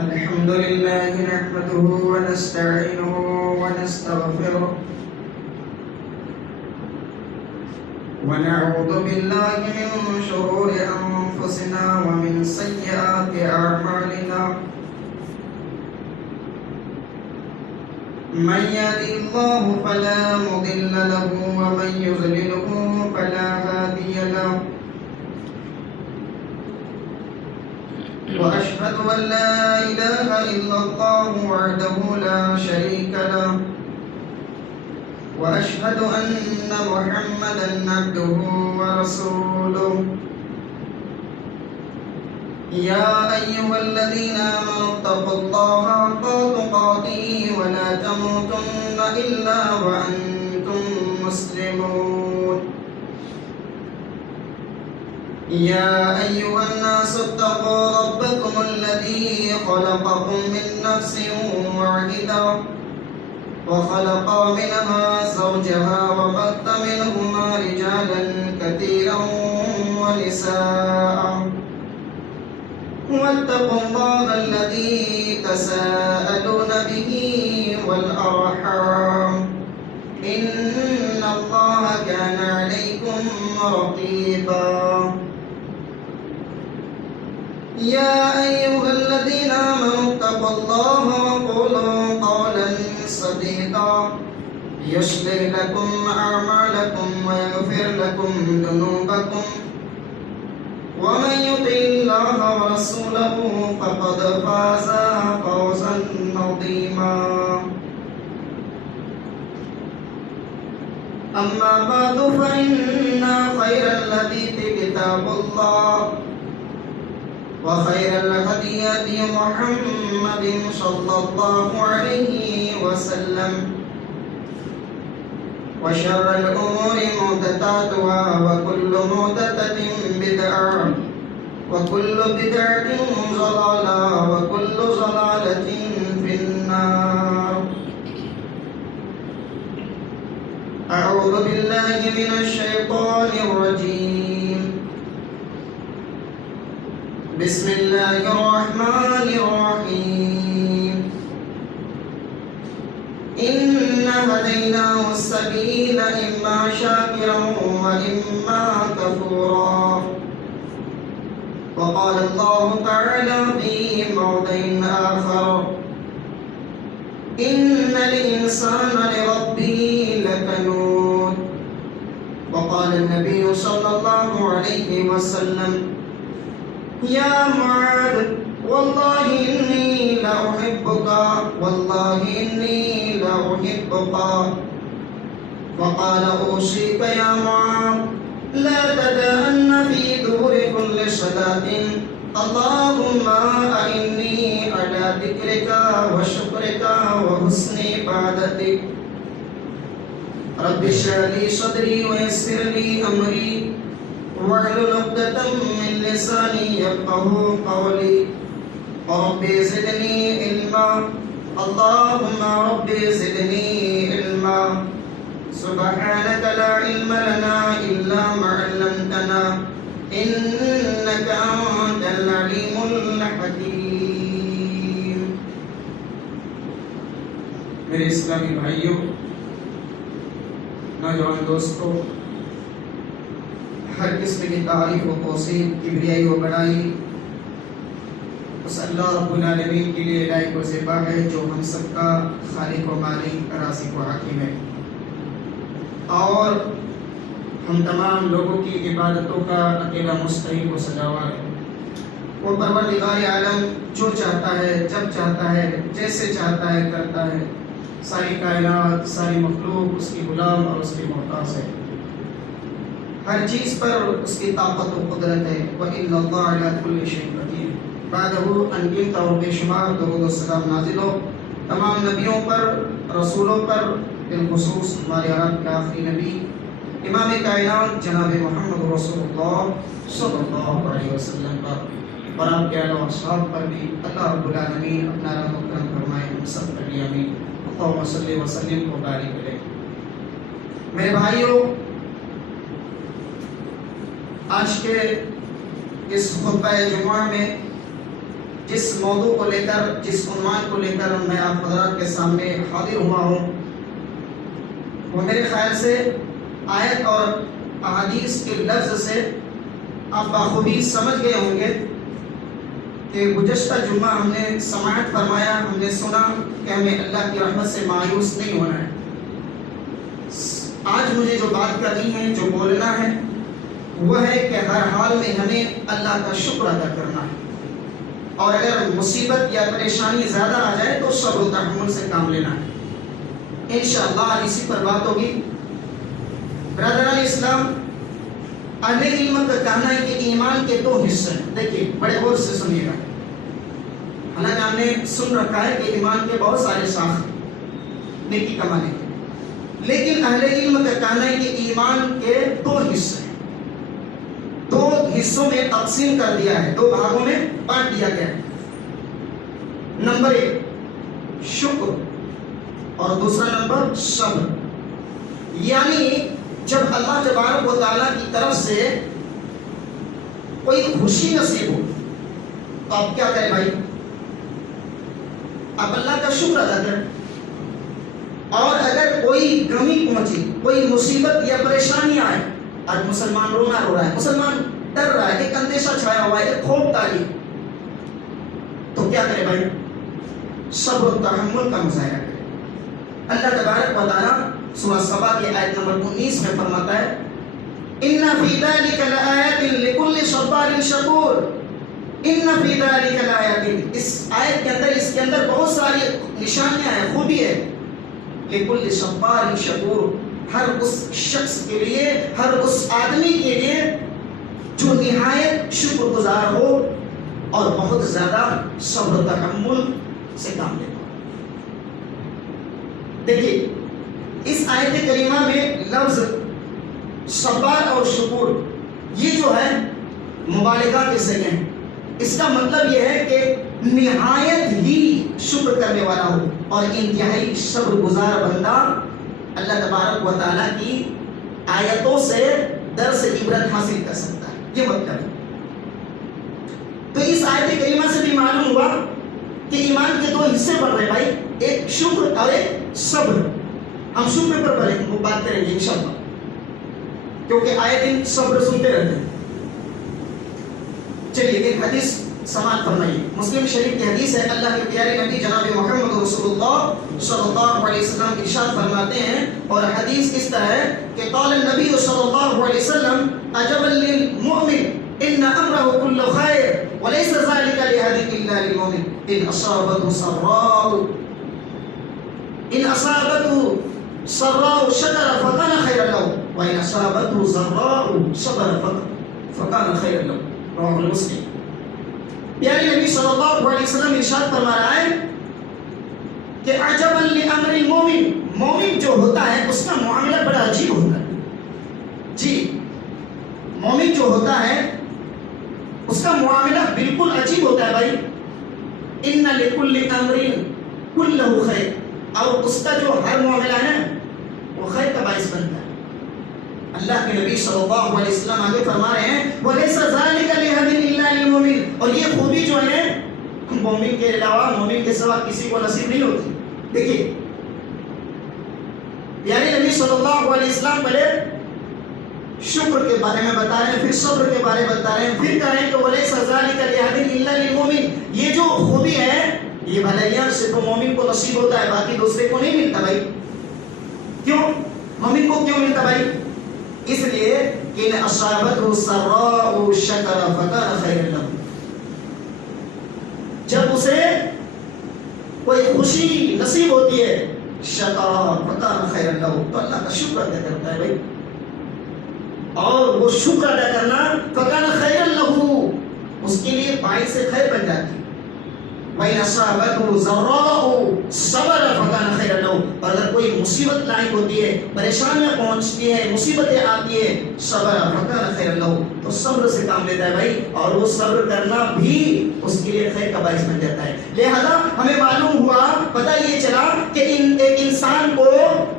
الحمد لله نحمده ونستعينه ونستغفره ونعوذ بالله من شرور أنفسنا ومن سيئات أعمالنا من يهده الله فلا مضل له ومن يضلله فلا هادي له وأشهد أن لا إله إلا الله وحده لا شريك له وأشهد أن محمدا عبده ورسوله يا أيها الذين آمنوا اتقوا الله حق تقاته ولا تموتن إلا وأنتم مسلمون يا أيها الناس اتقوا ربكم الذي خلقكم من نفس واحدة وخلق منها زوجها وبث منهما رجالا كثيرا ونساء واتقوا الله الذي تساءلون به والأرحام إن الله كان عليكم رقيبا يا أيها الذين آمنوا اتقوا الله وقولوا قولا سديدا يصلح لكم أعمالكم ويغفر لكم ذنوبكم ومن يطع الله ورسوله فقد فاز فوزا عظيما أما بعد فإن خير الحديث كتاب الله وخير الهدي هدي محمد صلى الله عليه وسلم وشر الأمور محدثاتها وكل محدثة بدعة وكل بدعة ضلالة وكل ضلالة في النار أعوذ بالله من الشيطان الرجيم بسم الله الرحمن الرحيم إنا هديناه السبيل إما شاكرا وإما كفورا وقال الله تعالى في موضع آخر إن الإنسان لربه لكنود وقال النبي صلى الله عليه وسلم يا معاذ والله إني لأحبك والله إني لأحبك وقال أوصيك يا معاذ لا تدعن في دبر كل صلاة اللهم أعني على ذكرك وشكرك وحسن عبادتك رب اشرح لي صدري ويسر لي أمري واحلل عقدة من لساني يفقهوا قولي رب زدني علما اللهم رب زدني علما سبحانك لا علم لنا إلا ما علمتنا إنك أنت العليم الحكيم میرے اسلامی بھائیوں، نوجوان دوستوں، ہر قسم کی تعریف و توصیف، کبریائی و بڑائی اس اللہ رب العالمین کے لیے لائق و زیبا ہے جو ہم سب کا خالق و مالک، رازق و حکیم ہے، اور ہم تمام لوگوں کی عبادتوں کا اکیلا مستحق و سجاوا ہے۔ وہ پروردگار عالم جو چاہتا ہے، جب چاہتا ہے، جیسے چاہتا ہے کرتا ہے۔ ساری کائنات، ساری مخلوق اس کی غلام اور اس کی محتاج ہے۔ ہر چیز پر اس کی طاقت و قدرت ہے۔ وَإِنَّ اللَّهَ عَلَىٰ كُلِّ شَيْءٍ قَدِيرٌ۔ بعدہ انگنت اور بے شمار درود و سلام نازل ہو تمام نبیوں پر، رسولوں پر، بالخصوص ہمارے عرب کے آخری نبی امام کائنات جناب محمد رسول اللہ صلی اللہ علیہ وسلم پر، اور آپ کے آل و اصحاب پر بھی اللہ رب العالمین اپنا رحم و کرم فرمائے، ہم سب پر بھی آمین۔ اللہم صلی وسلم و بارک علیہ۔ میرے بھائیوں، آج کے اس خطبہ جمعہ میں جس موضوع کو لے کر، جس عنوان کو لے کر میں آپ حضرات کے سامنے حاضر ہوا ہوں، وہ میرے خیال سے آیت اور احادیث کے لفظ سے آپ بخوبی سمجھ گئے ہوں گے کہ گزشتہ جمعہ ہم نے سماعت فرمایا، ہم نے سنا کہ ہمیں اللہ کی رحمت سے مایوس نہیں ہونا ہے۔ آج مجھے جو بات کرنی ہے، جو بولنا ہے، وہ ہے کہ ہر حال میں ہمیں اللہ کا شکر ادا کرنا ہے، اور اگر مصیبت یا پریشانی زیادہ آ جائے تو صبر و تحمل سے کام لینا ہے۔ انشاءاللہ اسی پر بات ہوگی۔ برادران اسلام، اہل علم کا کہنا ہے کہ ایمان کے دو حصے ہیں۔ دیکھیے بڑے غور سے سنیے گا، حالانکہ ہم نے سن رکھا ہے کہ ایمان کے بہت سارے شاخ نیکی کمانے کے، لیکن اہل علم کا کہنا ہے کہ ایمان کے دو حصے ہیں، دو حصوں میں تقسیم کر دیا ہے، دو بھاگوں میں بانٹ دیا گیا ہے۔ نمبر 1 شکر، اور دوسرا نمبر صبر۔ یعنی جب اللہ تبارک و تعالیٰ کی طرف سے کوئی خوشی نصیب ہو تو آپ کیا کریں بھائی؟ آپ اللہ کا شکر ادا کریں۔ اور اگر کوئی کمی پہنچی، کوئی مصیبت یا پریشانی آئے، آج مسلمان رو رہا ہے، مسلمان ڈر رہا ہے، ایک اندیشہ چھایا ہوا ہے، ایک خوف تاری، تو کیا کرے بھائی؟ صبر و تحمل کا مظاہرہ کرے۔ اللہ تبارک و تعالیٰ سورہ سبا کی آیت نمبر 19 میں فرماتا ہے ان فی ذلک لآیات لکل صبار شکور۔ ان فی ذلک لآیات، اس آیت کے اندر، اس کے اندر بہت ساری نشانیاں ہیں، خوبی ہے۔ لکل صبار شکور، ہر اس شخص کے لیے، ہر اس آدمی کے لیے جو نہایت شکر گزار ہو اور بہت زیادہ صبر و تحمل سے کام لیتا ہو۔ دیکھیے اس آیت کریمہ میں لفظ صبر اور شکر، یہ جو ہے مبالغہ کے صیغے ہیں۔ اس کا مطلب یہ ہے کہ نہایت ہی شکر کرنے والا ہو اور انتہائی صبر گزار بندہ اللہ تبارک و تعالیٰ کی آیتوں سے درس عبرت حاصل کر سکتا ہے، یہ مطلب ہے۔ تو اس آیت کریمہ سے بھی معلوم ہوا کہ ایمان کے دو حصے بڑھ رہے بھائی، ایک شکر اور ایک صبر۔ ہم شکر پر بات کریں گے انشاءاللہ، کیونکہ آئے دن صبر سنتے رہتے ہیں۔ چلیے ایک حدیث سماعت فرمائیے، مسلم شریف کی حدیث ہے۔ اللہ کے پیارے نبی جناب محمد رسول اللہ صلی اللہ علیہ وسلم ارشاد فرماتے ہیں، اور حدیث اس طرح ہے کہ قال النبی صلی اللہ علیہ وسلم عجبا للمؤمن ان امره كله خير وليس ذلك لاحد الا للمؤمن ان اصابته سراء شكر فكان خيرا له وان اصابته ضراء صبر فكان خيرا له، رواه مسلم۔ پیارے نبی صلی اللہ علیہ وسلم ارشاد فرما رہا ہے کہ عجبا لامر المومن، مومن جو ہوتا ہے اس کا معاملہ بڑا عجیب ہوتا ہے۔ جی، مومن جو ہوتا ہے اس کا معاملہ بالکل عجیب ہوتا ہے بھائی۔ ان لکل امر کلہ خیر، اور اس کا جو ہر معاملہ ہے وہ خیر کا باعث بنتا ہے۔ اللہ کے نبی صلی اللہ علیہ وسلم آگے فرما رہے ہیں وَلَيْسَ ذَلِكَ لِأَحَدٍ إِلَّا لِلْمُؤْمِنِ، اور یہ خوبی جو ہے مومن کے علاوہ، مومن کے سوا کسی کو نصیب نہیں ہوتی۔ دیکھیے پیارے نبی صلی اللہ علیہ وسلم پہلے شکر کے بارے میں بتا رہے ہیں، پھر صبر کے بارے میں بتا رہے ہیں، پھر کہہ رہے ہیں کہ وَلَيْسَ ذَلِكَ لِأَحَدٍ إِلَّا لِلْمُؤْمِنِ، یہ جو خوبی ہے، یہ بھلائیاں صرف مومن کو نصیب ہوتا ہے، باقی دوسرے کو نہیں ملتا بھائی۔ کیوں؟ مومن کو کیوں ملتا بھائی؟ اس لیے کہ ان اصابته سراء شکر فکان خیرا له، جب اسے کوئی خوشی نصیب ہوتی ہے شکر فکان خیرا له، تو اللہ کا شکر ادا کرتا ہے بھائی، اور وہ شکر ادا کرنا فکان خیرا له اس کے لیے باعث خیر بن جاتی ہے۔ وَإِنْ أَصَابَتْهُ ضَرَّاءُ صَبَرَ فَكَانَ خَيْرًا لَهُ، اور اگر کوئی مصیبت لاحق ہوتی ہے، پریشانیاں پہنچتی ہیں، مصیبتیں آتی ہیں، صبر فَكَانَ خَيْرًا لَهُ، تو صبر سے کام لیتا ہے بھائی، اور وہ صبر کرنا بھی اس کے لیے خیر کا باعث بن جاتا ہے۔ لہذا ہمیں معلوم ہوا، پتہ یہ چلا کہ ایک انسان کو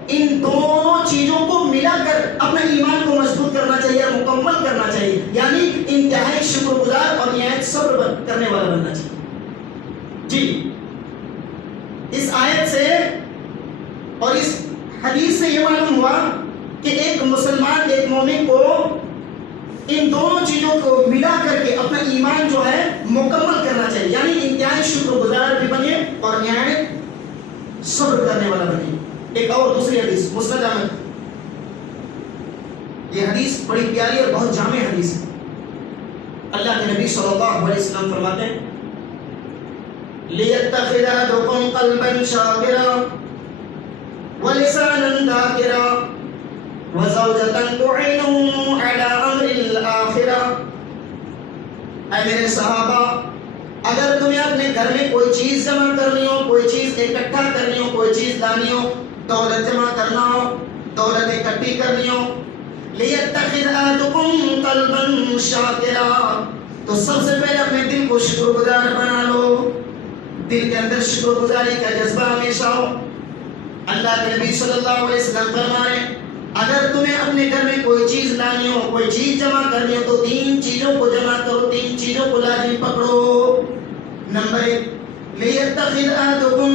ان دونوں چیزوں کو ملا کر اپنے ایمان کو مضبوط کرنا چاہیے، مکمل کرنا چاہیے، یعنی انتہائی شکر گزار اور نہایت صبر کرنے والا بننا چاہیے۔ جی اس آیت سے اور اس حدیث سے یہ معلوم ہوا کہ ایک مسلمان ایک مومن کو ان دونوں چیزوں کو ملا کر کے اپنا ایمان جو ہے مکمل کرنا چاہیے، یعنی انتہائی شکر گزار بھی بنیے اور نہایت صبر کرنے والا بنیے۔ ایک اور دوسری حدیث مسند احمد، یہ حدیث بڑی پیاری اور بہت جامع حدیث ہے۔ اللہ کے نبی صلی اللہ علیہ وسلم فرماتے ہیں لِيَتَّخِذَ أَحَدُكُمْ قَلْبًا شَاكِرًا وَلِسَانًا ذَاكِرًا وَزَوْجَةً تُعِينُهُ عَلَى أَمْرِ الْآخِرَةِ۔ اے میرے صحابہ، اگر تمہیں اپنے گھر میں کوئی چیز جمع کرنی ہو، کوئی چیز اکٹھا کرنی ہو، کوئی چیز لانی ہو، دولت جمع کرنا ہو، دولت اکٹھی کرنی ہو، لِيَتَّخِذَ أَحَدُكُمْ قَلْبًا شَاكِرًا، تو سب سے پہلے اپنے دل کو شکر گزار بنا لو، دل کے اندر شکر گزاری کا جذبہ ہمیشہ ہو۔ اللہ کے نبی صلی اللہ علیہ وسلم فرمائے اگر تمہیں اپنے گھر میں کوئی چیز لانی ہو، کوئی چیز جمع کرنی ہو تو تین چیزوں کو جمع کرو، تین چیزوں کو لازم پکڑو۔ نمبر ایک، لِيَتَّخِذْ أَحَدُكُمْ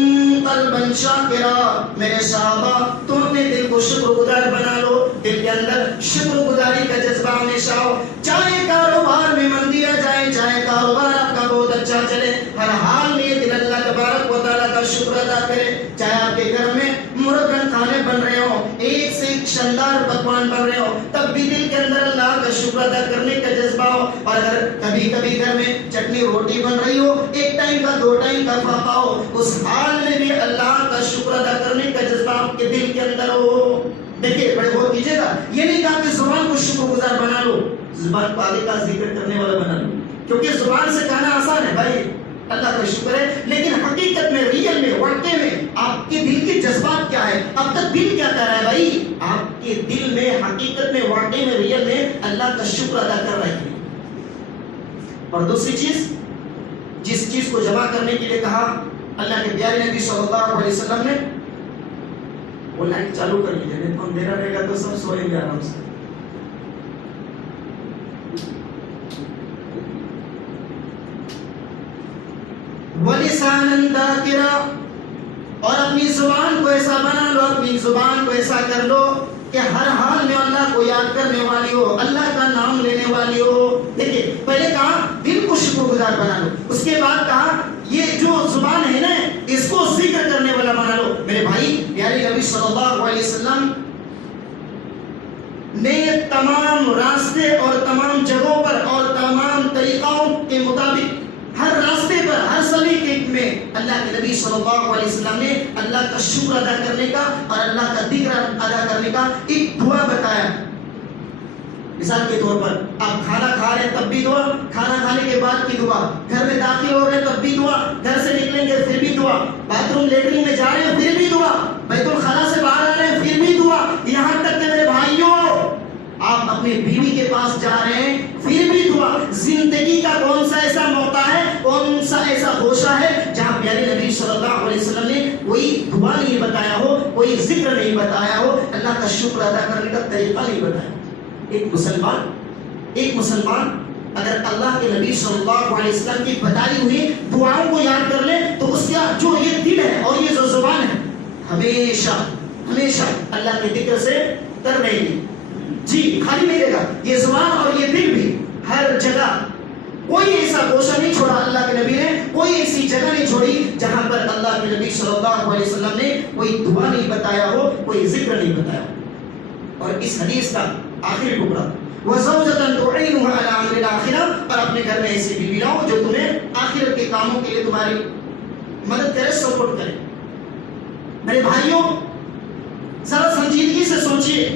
قَلْبًا شَاكِرًا، میرے صحابہ تم اپنے دل کو شکر گزار بنا لو، دل کے اندر شکر گزاری کا جذبہ ہمیشہ ہو۔ چاہے کاروبار میں مندی آ جائے، چاہے کاروبار آپ کا بہت اچھا چلے، ہر حال میں دل اللہ تبارک و تعالیٰ کا شکر ادا کرے۔ چاہے آپ کے گھر میں مرغن کھانے بن رہے ہو، ایک سے ایک شاندار پکوان بن رہے ہو، تب بھی دل کے اندر اللہ کا شکر ادا کرنے کا جذبہ ہو۔ اور اگر کبھی کبھی گھر میں چٹنی روٹی بن رہی ہو، ایک ٹائم کا دو ٹائم کا فاقہ ہو، اس حال میں بھی اللہ کا شکر ادا کرنے کا جذبہ آپ کے دل کے اندر ہو۔ دیکھیے بڑے غور کیجیے گا، یہ نہیں کہا کہ زبان کو شکر گزار بنا لو، زبان کو آگے کا ذکر کرنے والا بنا لو، کیونکہ زبان سے کہنا آسان ہے بھائی اللہ کا شکر ہے، لیکن حقیقت میں ریئل میں واقع میں آپ کے دل کے جذبات کیا ہے؟ اب تک دل کیا کہہ رہا ہے بھائی؟ آپ کے دل میں حقیقت میں واقع میں ریئل میں اللہ کا شکر ادا کر رہے ہیں۔ اور دوسری چیز، جس چیز کو جمع کرنے کے لیے کہا اللہ کے پیارے نبی صلی اللہ علیہ وسلم نے، وہ لائٹ چالو کر لیجیے، نہیں تو اندھیرا رہے گا تو سب سوئیں گے آرام سے۔ وَلِسَانًا ذَاكِرًا، اور اپنی زبان کو ایسا بنا لو، اپنی زبان کو ایسا کر لو کہ ہر حال میں اللہ کو یاد کرنے والی ہو، اللہ کا نام لینے والی ہو۔ دیکھیے پہلے کہا دل کو شکر گزار بنا لو، اس کے بعد کہا یہ جو زبان ہے نا اس کو ذکر کرنے والا بنا لو۔ میرے بھائی پیارے نبی صلی اللہ علیہ وسلم نے تمام راستے اور تمام جگہوں پر اور تمام طریقوں کے مطابق ہر راستے پر ہر سلیقے میں اللہ کے نبی صلی اللہ علیہ وسلم نے اللہ کا شکر ادا کرنے کا اور اللہ کا ذکر ادا کرنے کا ایک دعا بتایا۔ مثال کے طور پر آپ کھانا کھا رہے ہیں تب بھی دعا، کھانا کھانے کے بعد کی دعا، گھر میں داخل ہو رہے ہیں تب بھی دعا، گھر سے نکلیں گے پھر بھی دعا، باتھ روم لیٹرین میں جا رہے ہیں پھر بھی دعا، بیت الخلا سے باہر آ رہے ہیں پھر بھی دعا، یہاں تک کہ میرے بھائیوں آپ اپنی بیوی کے پاس جا رہے ہیں پھر بھی دعا۔ زندگی کا کون سا ایسا موقع ہے، کون سا ایسا گوشہ ہے جہاں پیارے نبی صلی اللہ علیہ وسلم نے کوئی دعا نہیں بتایا ہو، کوئی ذکر نہیں بتایا ہو، اللہ کا شکر ادا کرنے کا طریقہ نہیں بتایا۔ ایک مسلمان اگر اللہ کے نبی صلی اللہ علیہ وسلم کی بتائی ہوئی دعاؤں کو یاد کر لے تو اس کا جو یہ دل ہے اور یہ جو زبان ہے ہمیشہ ہمیشہ اللہ کے ذکر سے تر رہے گی، جی خالی نہیں رہے گا۔ یہ زبان اور یہ دل بھی ہر جگہ کوئی ایسا گوشہ نہیں چھوڑا اللہ کے نبی نے، کوئی ایسی جگہ نہیں چھوڑی جہاں پر اللہ کے نبی صلی اللہ علیہ وسلم نے کوئی دعا نہیں بتایا ہو، کوئی ذکر نہیں بتایا ہو۔ اور اس حدیث کا آخری ٹکڑا وَزَوْجَةً تُعِينُهَا عَلَىٰ أَمْرِ الْآخِرَةِ، اور اپنے گھر میں ایسی بیوی لاؤ جو تمہیں آخرت کے کاموں کے لیے تمہاری مدد کرے، سپورٹ کرے۔ میرے بھائیوں ذرا سنجیدگی سے سوچئے،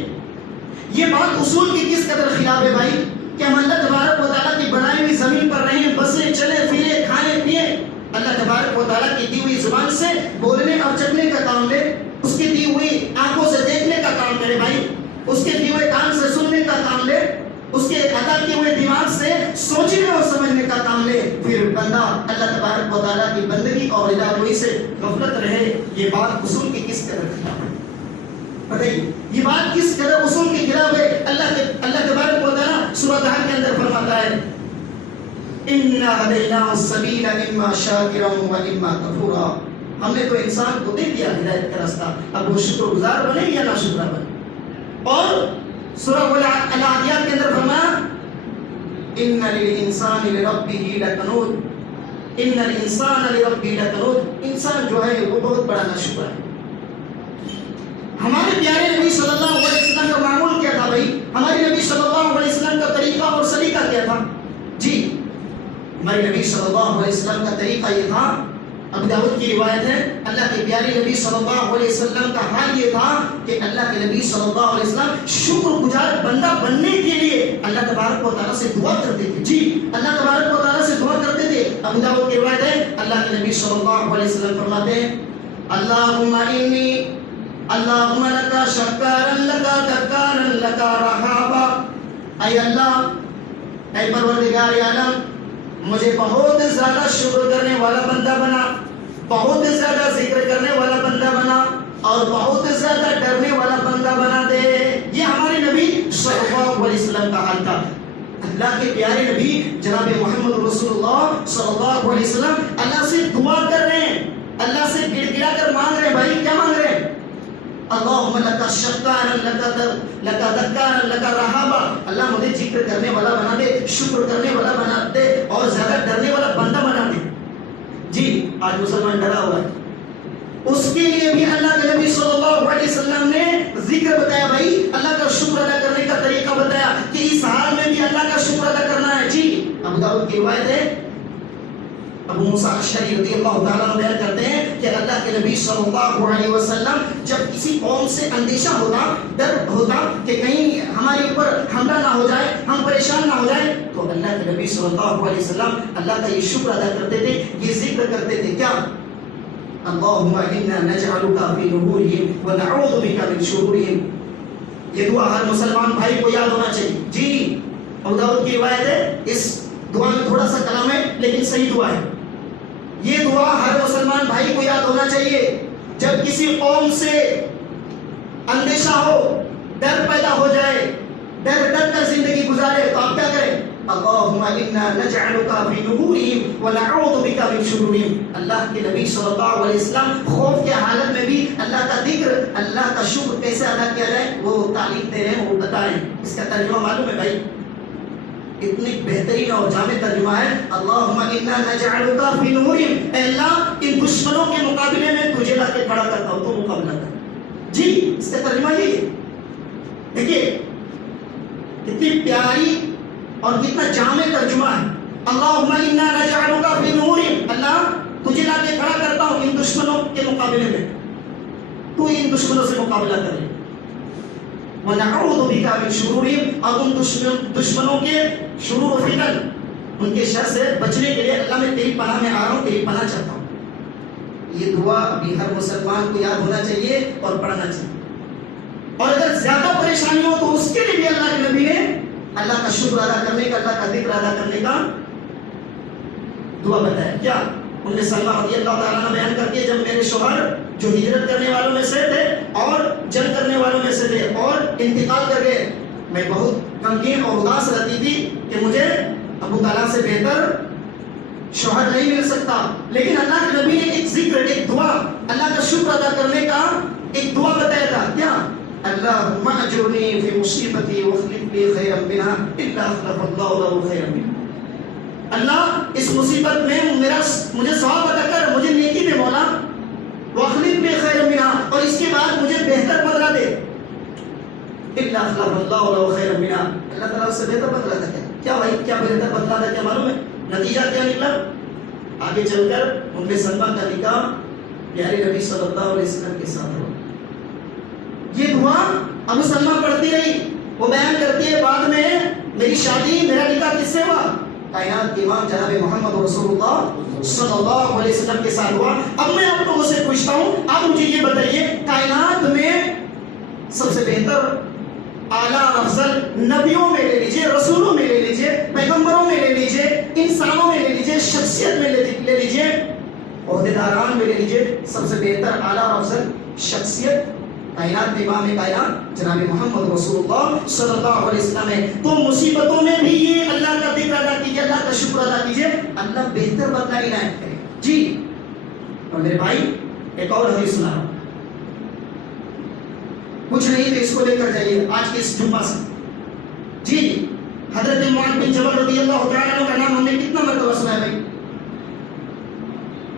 یہ بات اصول کی کس قدر خلاف ہے بھائی کہ ہم اللہ تبارک و تعالیٰ کی بنائی ہوئی زمین پر رہیں، بسیں، چلے پھرے، کھائیں پیئیں، اللہ تبارک و تعالیٰ کی دی ہوئی زبان سے بولنے اور چکنے کا کام لے، اس کی دی ہوئی آنکھوں سے دیکھنے کا کام کرے بھائی، اس کے دیے ہوئے کان سے سننے کا کام لے، اس کے عطا کیے ہوئے دماغ سے سوچنے اور سمجھنے کا کام لے، پھر بندہ اللہ تبارک و تعالیٰ کی بندگی اور رضا سے غفلت رہے۔ یہ بات اصول کی کس قدر خلاف ہے بتائیے، یہ بات کس قدر اصول کے خلاف ہے۔ اللہ تبارک و تعالیٰ سورہ طٰہٰ کے اندر فرماتا ہے اِنَّا هَدَيْنَاهُ السَّبِيلَ إِمَّا شَاكِرًا وَإِمَّا كَفُورًا. ہم نے تو انسان کو دے دیا ہدایت کا راستہ، اب وہ شکر گزار بنے یا ناشکرا بنے. اور سورہ العادیات کے اندر فرمایا اِنَّ لِلْإِنسَانِ لِرَبِّهِ لَكَنُودٌ، اِنَّ الْإِنسَانَ لِرَبِّهِ لَكَنُودٌ. انسان جو ہے وہ بہت بڑا ناشکرا ہے. ہمارے پیارے نبی صلی اللہ علیہ وسلم کا معمول کیا تھا بھائی؟ ہمارے نبی صلی اللہ علیہ وسلم کا طریقہ اور سلیقہ کیا تھا؟ جی ہمارے نبی صلی اللہ علیہ وسلم کا طریقہ یہ تھا. ابو داؤد کی روایت ہے اللہ کے پیارے نبی صلی اللہ علیہ وسلم کا حال یہ تھا کہ اللہ کے نبی صلی اللہ علیہ وسلم شکر گزار بندہ بننے کے لیے اللہ تبارک و تعالیٰ سے دعا کرتے تھے. جی اللہ تبارک و تعالیٰ سے دعا کرتے تھے. ابو داؤد کی روایت ہے اللہ کے نبی صلی اللہ علیہ وسلم فرماتے ہیں اللہم انی اللہم لکا شکارن لکا ککارن لکا رہابا. اے اللہ، اے پروردگار عالم، مجھے بہت زیادہ شکر کرنے والا بندہ بنا، بہت زیادہ ذکر کرنے والا بندہ بنا، اور بہت زیادہ ڈرنے والا بندہ بنا دے. یہ ہمارے نبی صلی اللہ علیہ وسلم کا حال تھا. اللہ کے پیارے نبی جناب محمد رسول اللہ صلی اللہ علیہ وسلم اللہ سے دعا کر رہے ہیں، اللہ سے گڑ گڑا کر مانگ رہے ہیں. بھائی کیا مانگ رہے ہیں؟ اللہم لکا شکارا لکا دکارا لکا رہابا. اللہ مجھے ذکر کرنے والا بنا دے، شکر کرنے والا بنا دے، اور زیادہ ڈرنے والا بندہ بنا دے. جی آج مسلمان ڈرا ہوا ہے، اس کے لیے بھی اللہ کے نبی صلی اللہ علیہ وسلم نے ذکر بتایا. بھائی اللہ کا شکر ادا کرنے کا طریقہ بتایا کہ اس حال میں بھی اللہ کا شکر ادا کرنا ہے. جی ابو داؤد کی روایت ہے ابو موسیٰ اشعری رضی اللہ تعالیٰ عنہ بیان کرتے ہیں کہ اللہ کے نبی صلی اللہ علیہ وسلم جب کسی قوم سے اندیشہ ہوتا، ڈر ہوتا کہ کہیں ہمارے اوپر حملہ نہ ہو جائے، ہم پریشان نہ ہو جائے، تو اللہ کے نبی صلی اللہ علیہ وسلم اللہ کا یہ شکر ادا کرتے تھے، یہ ذکر کرتے تھے. کیا؟ اللہم انا نجعلک فی نحورہم ونعوذ بک من شرورہم. یہ دعا ہر مسلمان بھائی کو یاد ہونا چاہیے. جی ابو داؤد کی روایت ہے، اس دعا میں تھوڑا سا کلام ہے لیکن صحیح دعا ہے. یہ دعا ہر مسلمان بھائی کو یاد ہونا چاہیے. جب کسی قوم سے اندیشہ ہو، ڈر پیدا ہو جائے، ڈر کر زندگی گزارے، تو آپ کیا کریں؟ اللہم انا نجعلک فی نحورہم ونعوذ بک من شرورہم. اللہ کے نبی صلی اللہ علیہ وسلم خوف کے حالت میں بھی اللہ کا ذکر، اللہ کا شکر کیسے ادا کیا جائے وہ تعلیم دے رہے ہیں، وہ بتائیں. اس کا ترجمہ معلوم ہے بھائی؟ اتنی بہترین اور جامع ترجمہ ہے اللہم انا نجعلک فی نحورہم. اے اللہ ان دشمنوں کے مقابلے میں تجھے لا کے کھڑا کرتا ہوں، تو مقابلہ کر. جی اس کا ترجمہ یہی ہے. دیکھیے کتنی پیاری اور کتنا جامع ترجمہ ہے. اللہم انا نجعلک فی نحورہم، اللہ تجھے لا کے کھڑا کرتا ہوں ان دشمنوں کے مقابلے میں، تو ان دشمنوں سے مقابلہ کر لے. وَنَعُوذُ بِكَ مِن شُرُورِهِمْ، اور ان دشمنوں کے شرور و فتن، ان کے شر سے بچنے کے لیے اللہ میں تیری پناہ میں آ رہا ہوں، تیری پناہ چاہتا ہوں. یہ دعا بھی ہر مسلمان کو یاد ہونا چاہیے اور پڑھنا چاہیے. اور اگر زیادہ پریشانی ہو تو اس کے لیے بھی اللہ کے نبی نے اللہ کا شکر ادا کرنے کا، اللہ کا ذکر ادا کرنے کا دعا بتایا. کیا؟ ان نے سلمہ رضی اللہ تعالیٰ عنہ بیان کر کے جب میرے شوہر جو ہجرت کرنے والوں میں سے تھے اور جنگ کرنے والوں میں سے تھے اور انتقال کر گئے، میں بہت غمگین اور اداس رہتی تھی کہ مجھے ابو طالب سے بہتر شوہر نہیں مل سکتا. لیکن اللہ کے نبی نے ایک ذکر، ایک دعا، اللہ کا شکر ادا کرنے کا ایک دعا بتایا تھا. کیا؟ اللہم اجرنی فی مصیبتی واخلف لی خیرا منها الا اخلف اللہ له خیرا منها. اللہ اس مصیبت میں مجھے ثواب عطا کر، مجھے نیکی دے مولا، واخلف لی خیرا منها، اور اس کے بعد مجھے بہتر بدلہ دے. الا اخلف اللہ له خیرا منها، اللہ تعالیٰ اس سے بہتر بدلہ دے. کیا بھائی کیا بہتر بدلہ دے؟ کیا معلوم ہے نتیجہ کیا نکلا؟ آگے چل کر ام سلمہ کا نکاح پیارے نبی صلی اللہ علیہ وسلم کے ساتھ ہوا. یہ دعا ابو سلمہ پڑھتی رہی، وہ بیان کرتی ہے بعد میں میری شادی، میرا نکاح کس سے ہوا؟ کائنات کے امام جناب محمد رسول اللہ صلی اللہ علیہ وسلم کے ساتھ ہوا. اب میں آپ لوگوں سے پوچھتا ہوں، آپ مجھے یہ بتائیے کائنات میں سب سے بہتر اعلیٰ افضل نبیوں میں لے لیجیے، رسولوں میں لے لیجیے، پیغمبروں میں لے لیجیے، انسانوں میں لے لیجیے، شخصیت میں لے لیجیے، عہدیداران میں لے لیجیے، سب سے بہتر اعلیٰ افضل شخصیت کائنات میں امام کائنات جناب محمد رسول اللہ صلی اللہ علیہ وسلم ہے. تو مصیبتوں میں بھی یہ اللہ کا ذکر ادا کیجیے, اللہ کا شکر ادا کیجیے, اللہ بہتر بدلہ عنایت کرے. جی اور میرے بھائی ایک اور حدیث سنا رہا ہوں, کچھ نہیں تو اس کو لے کر جائیے آج کے اس جمعہ سے. جی حضرت معاذ بن جبل رضی اللہ تعالیٰ عنہ کا نام ہم نے کتنا مرتبہ سنا ہے بھائی؟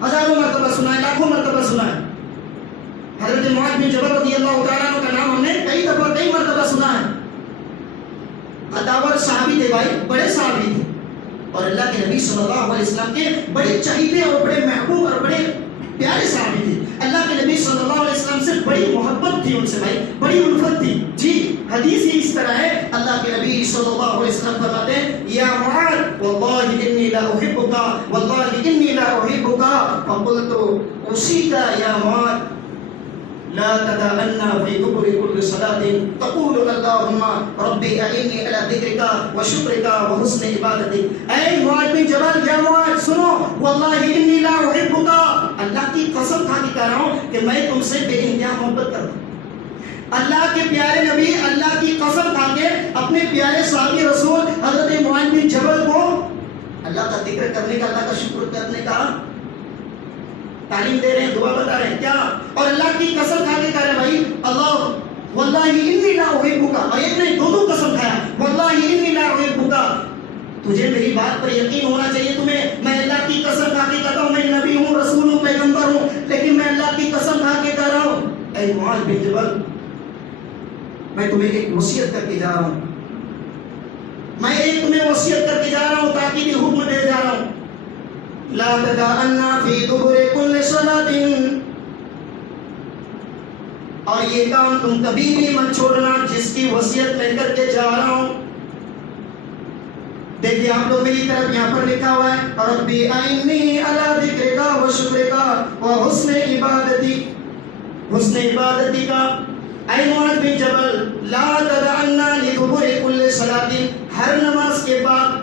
ہزاروں مرتبہ سنا ہے, لاکھوں مرتبہ سنا ہے. حضرت معاذ بن جبل رضی اللہ تعالیٰ عنہ کا نام ہم نے کئی دفعہ کئی مرتبہ سنا ہے. عطاور صحابی تھے بھائی, بڑے صحابی تھے, اور اللہ کے نبی صلی اللہ علیہ وسلم کے بڑے چہیتے اور بڑے محبوب اور بڑے پیارے صحابی تھے. اللہ کے نبی صلی اللہ علیہ وسلم سے بڑی محبت تھی ان سے بھائی, بڑی الفت تھی. جی حدیث ہی اس طرح ہے, اللہ کے نبی صلی اللہ علیہ وسلم فرماتے ہیں یا معاذ واللہ انی لا احبک واللہ انی لا احبک فقلت اوصیک یا معاذ لا تدعنا في دبر كل صلاة تقول اللهم ربي أعني على ذكرك وشكرك وحسن عبادتك. اے معاذ بن جبل, یا معاذ سنو, واللہ انی لا احبک, اللہ کی قسم کھا کے کہہ رہا ہوں کہ میں تم سے بے انتہا محبت کرتا ہوں. اللہ کے پیارے نبی اللہ کی قسم کھا کے اپنے پیارے صحابی رسول حضرت معاذ بن جبل کو اللہ کا ذکر کرنے کا, اللہ کا شکر کرنے کا تعلیم دے رہے ہیں, دعا بتا رہے ہیں کیا, اور اللہ کی قسم کھا کے کہہ رہے ہیں بھائی اللہ واللہ انی لا احبک, اور ایک نہیں دو قسم کھایا, واللہ انی لا احبک. تجھے میری بات پر یقین ہونا چاہیے تمہیں, میں اللہ کی قسم کھا کے کہتا ہوں, میں نبی ہوں, رسول ہوں, پیغمبر ہوں, لیکن میں اللہ کی قسم کھا کے کہہ رہا ہوں اے معاذ بن جبل میں تمہیں ایک وصیت کر کے جا رہا ہوں, میں ایک تمہیں وصیت کر کے جا رہا ہوں, تاکیدی حکم دے جا رہا ہوں, لا تدعنا فی دبر کل صلاة, اور یہ کام تم کبھی بھی مت چھوڑنا جس کی وصیت میں کر کے جا رہا ہوں. دیکھیے آپ لوگ میری طرف یہاں پر لکھا ہوا ہے ربی اعنی علی ذکرک و شکرک و حسن عبادتی, حسن عبادتی کا. اے معاذ بن جبل لا تدعنا لدبر کل صلاة, ہر نماز کے بعد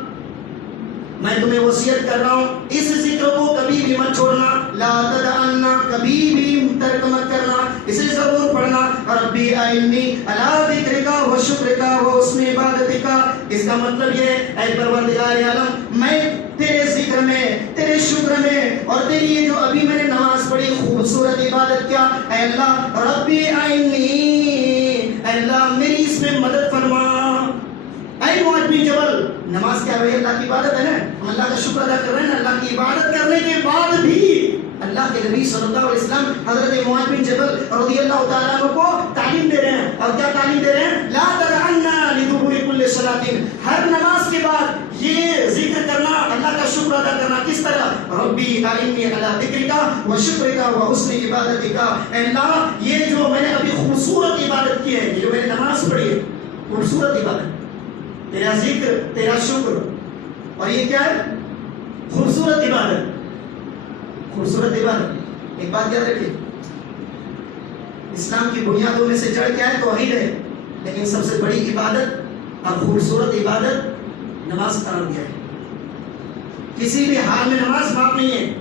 میں تمہیں وصیت کر رہا ہوں اس ذکر کو کبھی بھی مت چھوڑنا, لا تدعنا کبھی بھی ترک مت کرنا, اسے ضرور پڑھنا ربی اعنی علی ذکرک و شکرک و حسن عبادتک. اس کا مطلب یہ ہے اے پروردگار عالم میں تیرے ذکر میں, تیرے شکر میں, اور تیری یہ جو ابھی میں نے نماز پڑھی خوبصورت عبادت کیا, اے اللہ ربی اعنی, اے اللہ میری اس میں مدد فرما. اے معاذ بن جبل نماز کیا ہے, اللہ کی عبادت ہے نا, ہم اللہ کا شکر ادا کر رہے ہیں نا, اللہ کی عبادت کرنے کے بعد بھی اللہ کے نبی صلی اللہ علیہ وسلم حضرت معاذ بن جبل رضی اللہ تعالیٰ عنہ کو تعلیم دے رہے ہیں, اور کیا تعلیم دے رہے ہیں, لا تدعنا لدبر کل صلاة, ہر نماز کے بعد یہ ذکر کرنا, اللہ کا شکر ادا کرنا. کس طرح ربی اعنی علی ذکرک و شکرک و حسن عبادتک, اے اللہ یہ جو میں نے ابھی خوبصورت عبادت کی ہے, یہ جو میں نے نماز پڑھی ہے خوبصورت عبادت, تیرا ذکر, تیرا شکر, اور یہ کیا ہے خوبصورت عبادت, خوبصورت عبادت. ایک بات یاد رکھیے, اسلام کی بنیادوں میں سے جڑ کیا ہے, توحید ہے, لیکن سب سے بڑی عبادت اور خوبصورت عبادت نماز قرار دیا ہے. کسی بھی حال میں نماز معاف نہیں ہے,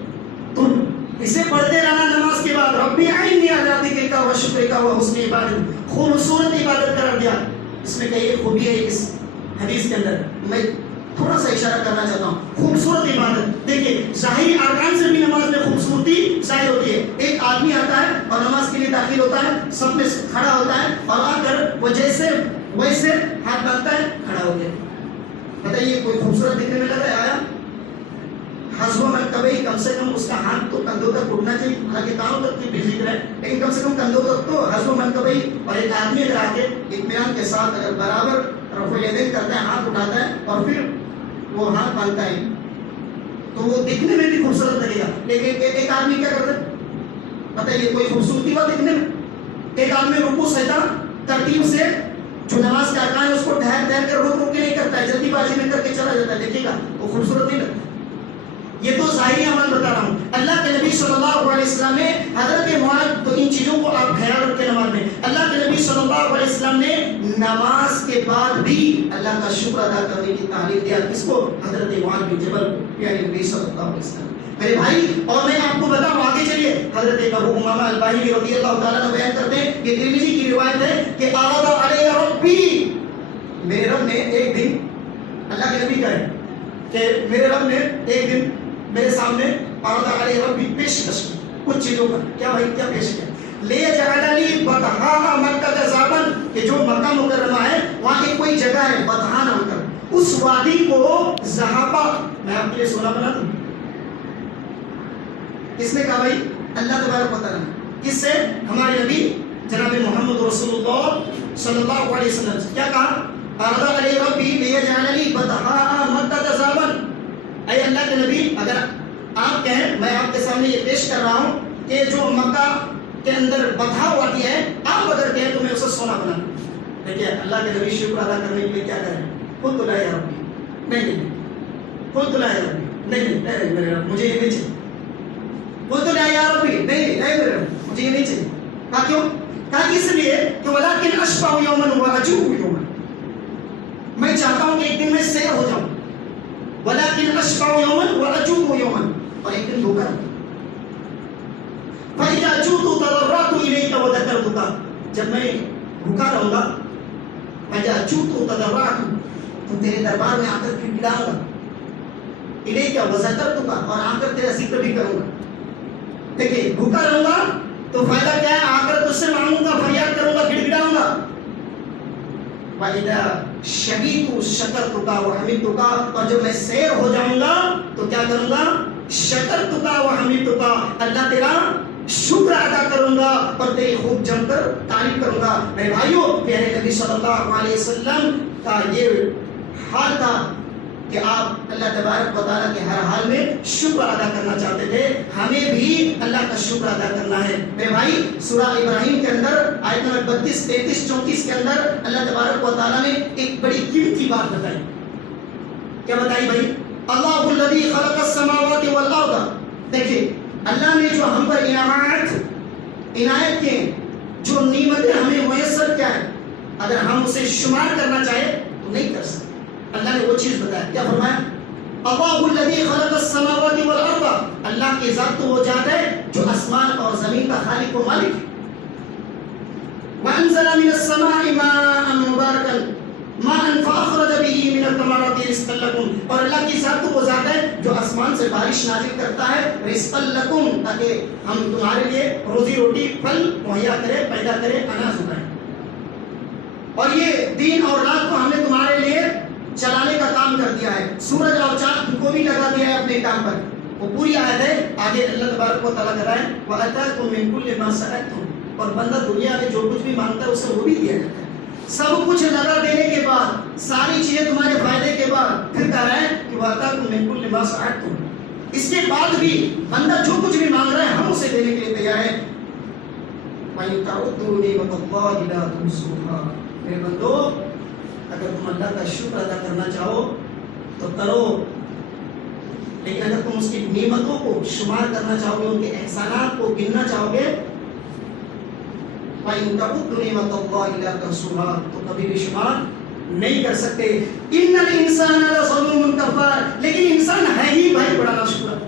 تم اسے پڑھتے رہنا نماز کے بعد ربی اعنی علی ذکرک و شکرک و حسن عبادت, خوبصورت عبادت قرار دیا. اس میں کئی ایک خوبی ہے اس حدیث کے اندر, میں تھوڑا سا اشارہ کرنا چاہتا ہوں. خوبصورت عبادت, دیکھیے ظاہری ارکان سے بھی نماز میں خوبصورتی ظاہر ہوتی ہے. ایک آدمی آتا ہے اور نماز کے لیے داخل ہوتا ہے, سب میں کھڑا ہوتا ہے, اور آ کر وہ جیسے ویسے ہاتھ باندھتا ہے, کھڑا ہو گیا. بتائیے کوئی خوبصورت دکھنے میں لگ رہا ہے آیا؟ حسب منکبہ, کم سے کم اس کا ہاتھ تو کندھوں تک اٹھنا چاہیے, حالانکہ کانوں تک کی بھی ذکر ہے, لیکن کم سے کم کندھوں تک تو حسب منکبہ. اور ایک آدمی اگر آ کے اطمینان کے ساتھ اگر برابر رفع الیدین کرتا ہے, ہاتھ اٹھاتا ہے اور پھر وہ ہاتھ باندھتا ہے, تو وہ دکھنے میں بھی خوبصورت لگے گا. لیکن ایک آدمی کیا کرتا ہے بتائیے, کوئی خوبصورتی بات دکھنے میں. ایک آدمی رکوع سجدہ ترتیب سے جو نماز کا ارکان ہے اس کو ٹھہر ٹھہر کر روک کے نہیں کرتا ہے, جلدی بازی میں کر کے چلا جاتا ہے, دیکھیے گا وہ خوبصورت نہیں لگتا. یہ تو ظاہری عمل بتا رہا ہوں. اللہ کے نبی صلی اللہ علیہ وسلم نے حضرت معاذ, تو ان چیزوں کو آپ خیال رکھیں نماز میں. اللہ کے نبی صلی اللہ علیہ وسلم نے نماز کے بعد بھی اللہ کا شکر ادا کرنے کی تعلیم دیا. کس کو؟ حضرت معاذ بن جبل پیارے نبی صلی اللہ علیہ وسلم. میرے بھائی اور میں آپ کو بتاؤں, آگے چلیے, حضرت ابو امامہ الباہلی رضی اللہ تعالیٰ عنہ بیان کرتے ہیں، یہ ترمذی کی روایت ہے کہ عرض علی ربی، میرے رب نے ایک دن، اللہ کے نبی کہے کہ میرے رب نے ایک دن میرے سامنے عرض علی ربی پیشکش کی کچھ چیزوں کا. کیا بھائی کیا پیش کیا؟ لیجعلنی بطحا مکہ زابن، کہ جو مکہ مکرمہ ہے وہاں ایک کوئی جگہ ہے بطحا نام کا، اس وادی کو زہابا میں آپ کے لیے سونا بنا دوں. کس نے کہا بھائی؟ اللہ تبارک و تعالیٰ. کس سے؟ ہمارے نبی جناب محمد رسول اللہ صلی اللہ علیہ وسلم سے. کیا کہا؟ عرض علی ربی لیجعلنی بطحا مکہ زابن، اے اللہ کے نبی اگر آپ کہیں میں آپ کے سامنے یہ پیش کر رہا ہوں کہ جو مکہ کے اندر بطحا وادی ہے، آپ اگر کہیں تو میں اسے سونا بنا دوں. دیکھیے اللہ کے نبی شکر ادا کرنے کے لیے کیا کریں؟ قلت لا یا ربی، نہیں قلت لا یا ربی، نہیں میرے رب مجھے یہ نہیں چاہیے. قلت لا یا ربی، نہیں میرے رب مجھے یہ نہیں چاہیے. کہا کیوں؟ کہا اس لیے کہ ولکن اشبع یوما واجوع یوما، میں چاہتا ہوں کہ ایک دن میں سیر ہو جاؤں. ولکن اشبع یوما واجوع یوما، اور ایک دن بھوکا رہوں. فإذا جوعت تضرعت إليك وذكرتك، جب میں بھوکا رہوں گا فإذا جوعت تضرعت، تو تیرے دربار میں آ کر گڑگڑاؤں گا. إليك وذكرتك، اور آ کر تیرا ذکر بھی کروں گا. دیکھیے بھوکا رہوں گا تو فائدہ کیا ہے؟ آ کر تجھ سے مانگوں گا، فریاد کروں گا، گڑگڑاؤں گا. وَإِذَا شَكِرْتُ شَكَرْتُكَ وَحَمِدْتُكَ، اور جب میں سیر ہو جاؤں گا تو کیا کروں گا؟ شَكَرْتُكَ وَحَمِدْتُكَ، اللہ تیرا شکر ادا کروں گا اور تیری خوب جم کر تعریف کروں گا. میرے بھائیوں، پیارے نبی صلی اللہ علیہ وسلم کا یہ حال تھا کہ آپ اللہ تبارک و تعالیٰ کے ہر حال میں شکر ادا کرنا چاہتے تھے. ہمیں بھی اللہ کا شکر ادا کرنا ہے. میرے بھائی سورہ ابراہیم کے اندر آیت نمبر 32 33 34 کے اندر اللہ تبارک و تعالیٰ نے ایک بڑی قیمتی بات بتائی. کیا بتائی بھائی؟ اللہ الذی خلق السماوات والارض، دیکھیے اللہ نے جو ہم پر عنایت کے جو نعمتیں ہمیں میسر کیا ہے، اگر ہم اسے شمار کرنا چاہے تو نہیں کر سکتے. اللہ نے وہ چیز بتایا. کیا فرمایا؟ اللہ الذی خلق السماوات والارض، اللہ کی ذات تو وہ ذات ہے جو آسمان اور زمین کا خالق و مالک ہے. وانزل من السماء ماء مبارکا ماء فاخرج به من الثمرات رزقا لكم، اور اللہ کی ذات تو وہ ذات ہے جو آسمان سے بارش نازل کرتا ہے رزقا لكم، تاکہ ہم تمہارے لیے روزی روٹی پھل مہیا کرے، پیدا کرے، اناج اگائے. اور یہ دن اور رات کو ہم نے تمہارے لیے چلانے کا کام کر دیا ہے. سورج اور چاند کو بھی لگا دیا ہے اپنے کام پر. وہ پوری آیت ہے. آگے اللہ تبارک و تعالیٰ کہتا ہے وَأَتَاكُم مِّن كُلِّ مَا سَأَلْتُمْ، اور بندہ دنیا میں جو کچھ بھی مانگتا ہے اسے وہ بھی دیا جاتا ہے. سب کچھ لگا دینے کے بعد، ساری چیزیں تمہارے فائدے کے بعد پھر کہہ رہا ہے کہ وَأَتَاكُم مِّن كُلِّ مَا سَأَلْتُمْ، اس کے بعد بھی بندہ جو کچھ بھی مانگ رہا ہے ہم اسے دینے کے لیے تیار ہیں. وَإِن تَعُدُّوا نِعْمَتَ اللَّهِ لَا تُحْصُوهَا، میرے بندو اگر تم اللہ کا شکر ادا کرنا چاہو تو کرو، لیکن اگر تم اس کی نعمتوں کو شمار کرنا چاہو گے، ان کے احسانات کو گننا چاہو گے، فَإِن تَعُدُّوا نِعْمَتَ اللَّهِ لَا تُحْصُوهَا، تو کبھی بھی شمار نہیں کر سکتے. إِنَّ الْإِنسَانَ لَظَلُومٌ كَفَّارٌ، لیکن انسان ہے ہی بھائی بڑا ناشکرا.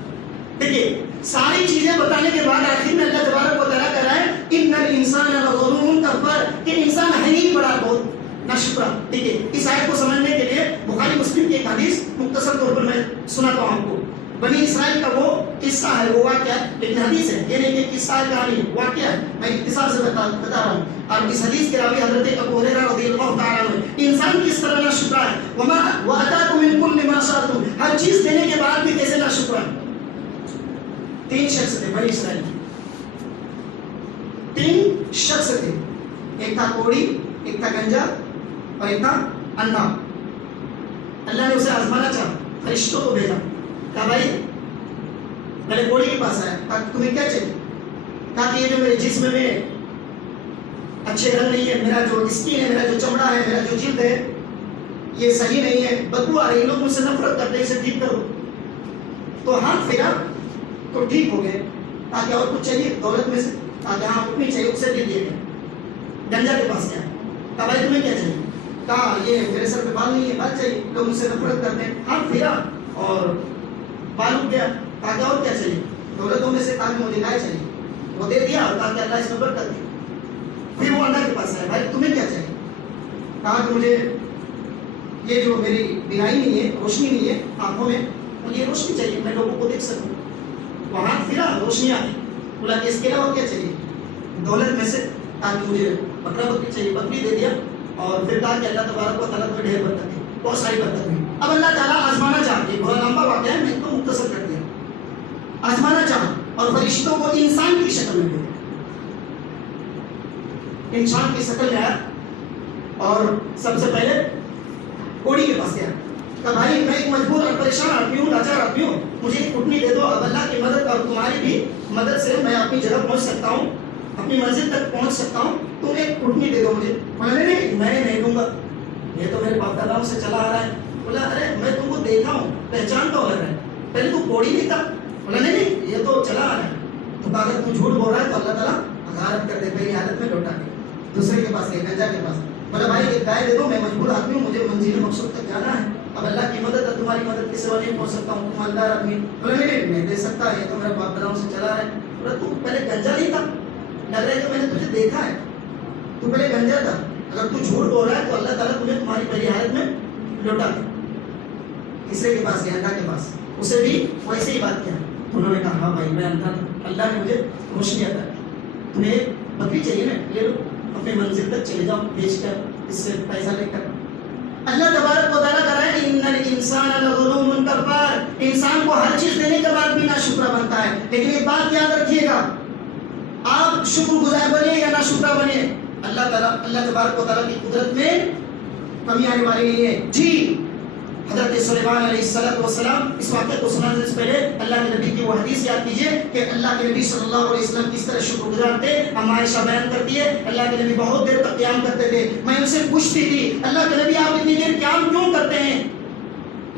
دیکھیے ساری چیزیں بتانے کے بعد آخر میں اللہ تبارک و تعالیٰ کہہ رہا ہے إِنَّ الْإِنسَانَ لَظَلُومٌ كَفَّارٌ، کہ انسان ہے ہی بڑا بہت ناشکرا. دیکھیے اس آیت کو سمجھنے کے لیے بخاری مسلم کی ایک حدیث مختصر طور پر میں سناتا ہوں آپ کو. بنی اسرائیل کا وہ قصہ ہے، وہ واقعہ ہے، لیکن حدیث ہے، یہ نہیں کہ قصہ ہے، کہانی واقعہ ہے. میں اختصار سے بتا رہا ہوں. اور اس حدیث کے راوی حضرت ابو ہریرہ رضی اللہ تعالیٰ عنہ، انسان کس طرح ناشکرا ہے. وَآتَاكُم مِّن كُلِّ مَا سَأَلْتُمْ، ہر چیز دینے کے بعد بھی کیسے ناشکرا ہے. 3 شخص تھے بنی اسرائیل، 3 شخص تھے. ایک تھا کوڑی، ایک تھا گنجا اور ایک تھا اندھا. اللہ نے اسے آزمانا چاہا، فرشتوں کو بھیجا. کہا بھائی میرے کوڑی کے پاس آیا، کہا تمہیں کیا چاہیے؟ کہا کہ یہ جو میرے جسم میں اچھے رنگ نہیں ہے، میرا جو اسکن ہے، میرا جو چمڑا ہے، میرا جو جلد ہے یہ صحیح نہیں ہے، بدبو آ رہی ہے، لوگ مجھ سے نفرت کرتے ہیں، اسے ٹھیک کرو. تو ہاتھ پھیرا تو ٹھیک ہو گئے. تاکہ اور کچھ چاہیے دولت میں سے؟ تاکہ ہاں اتنی چاہیے، اسے دے دیے گئے. گنجا کے پاس گیا. کہا بھائی تمہیں کیا چاہیے؟ کہا یہ میرے سر پہ بال نہیں ہے، بال چاہیے، لوگ مجھ سے نفرت کرتے ہیں. ہاتھ پھیرا اور بال اٹھ گیا. کہا کہ اور کیا چاہیے؟ دولتوں میں سے تاکہ مجھے گائے چاہیے. وہ دے دیا اور کہا کہ اللہ اس میں برکت دے. پھر وہ اللہ کے پاس آیا, بھائی تمہیں کیا چاہیے؟ کہا کہ مجھے یہ جو میری بینائی نہیں ہے, روشنی نہیں ہے آنکھوں میں, یہ روشنی چاہیے, میں لوگوں کو دیکھ سکوں. وہ ہاتھ پھرا, روشنی آئی. بولا کہ اس کے علاوہ کیا چاہیے؟ دولت میں سے, تاکہ مجھے بکرا بکری چاہیے, بکری دے دیا. اور پھر کہا کہ اللہ تبارک و تعالیٰ کو ڈھیر برکت دی, بہت ساری برکت ہوئی. اب اللہ تعالیٰ آزمانا چاہتے ہیں, بڑا لمبا واقعہ ہے, میں اس کو مختصر کر دیا. آزمانا چاہا اور فرشتوں کو انسان کی شکل میں بھیجا. انسان کی شکل میں آیا اور سب سے پہلے کوڑی کے پاس گیا. کہا بھائی میں ایک مجبور اور پریشان آدمی ہوں, لاچار آدمی ہوں, مجھے ایک اٹھنی دے دو. اب اللہ کی مدد اور تمہاری بھی مدد سے میں اپنی جگہ پہنچ سکتا ہوں, اپنی منزل تک پہنچ سکتا ہوں, تم ایک اٹھنی دے دو مجھے. بولا نہیں, میں نہیں دوں گا, یہ تو میرے باپ داداؤں سے چلا آ رہا ہے. بولا ارے میں تم کو دیکھا ہوں, پہچانتا ہوں, لگ رہا ہے, پہلے تو کوڑی نہیں تھا. بولا نہیں یہ تو چلا آ رہا ہے. تو اگر تو جھوٹ بول رہا ہے تو اللہ تعالیٰ غارت کر دے, پہلی حالت میں لوٹا دے. دوسرے کے پاس گئے, گنجا کے پاس. بولا بھائی ایک گائے دے دو, میں مجبور آدمی ہوں, مجھے منزل مقصود تک جانا ہے. اب اللہ کی مدد ہے, تمہاری مدد کے سوا نہیں پہنچ سکتا ہوں, تم مالدار آدمی. بولا نہیں میں دے سکتا, یہ تو میرے باپ داداؤں سے چلا رہا ہے. بولا تو پہلے گنجا نہیں تھا, لگ رہا ہے کہ میں نے تجھے دیکھا ہے, تو پہلے گنجا تھا. اگر تو جھوٹ بول رہا ہے تو اللہ تعالیٰ تمہیں تمہاری پہلی حالت میں لوٹا دے. تیسرے کے پاس گیا, اللہ کے پاس, اسے بھی ویسے ہی بات کیا. انہوں نے کہا ہاں بھائی میں اندھا تھا, اللہ نے مجھے روشنی عطا کی. تمہیں بکری چاہیے نا, لے لو, اپنے منزل تک چلے جاؤ بیچ کر, اس سے پیسہ لے کر. اللہ تبارک و تعالیٰ کہہ رہا ہے ان الانسان لظلوم کفار, انسان کو ہر چیز دینے کے بعد بھی ناشکرا بنتا ہے. لیکن ایک بات یاد رکھیے گا, آپ شکر گزار بنیے یا ناشکرا بنیے, اللہ تعالیٰ اللہ تبارک و تعالیٰ کی قدرت میں کمی آنے والی نہیں ہے. جی حضرت سلیمان علیہ السلام, اس واقعے کو سنانے سے پہلے اللہ کے نبی کی وہ حدیث یاد کیجئے کہ اللہ کے نبی صلی اللہ علیہ وسلم کس طرح شکر گزار تھے. ہم عائشہ بیان کرتی ہے اللہ کے نبی بہت دیر تک قیام کرتے تھے. میں ان سے پوچھتی تھی اللہ کے نبی آپ اتنی دیر قیام کیوں کرتے ہیں؟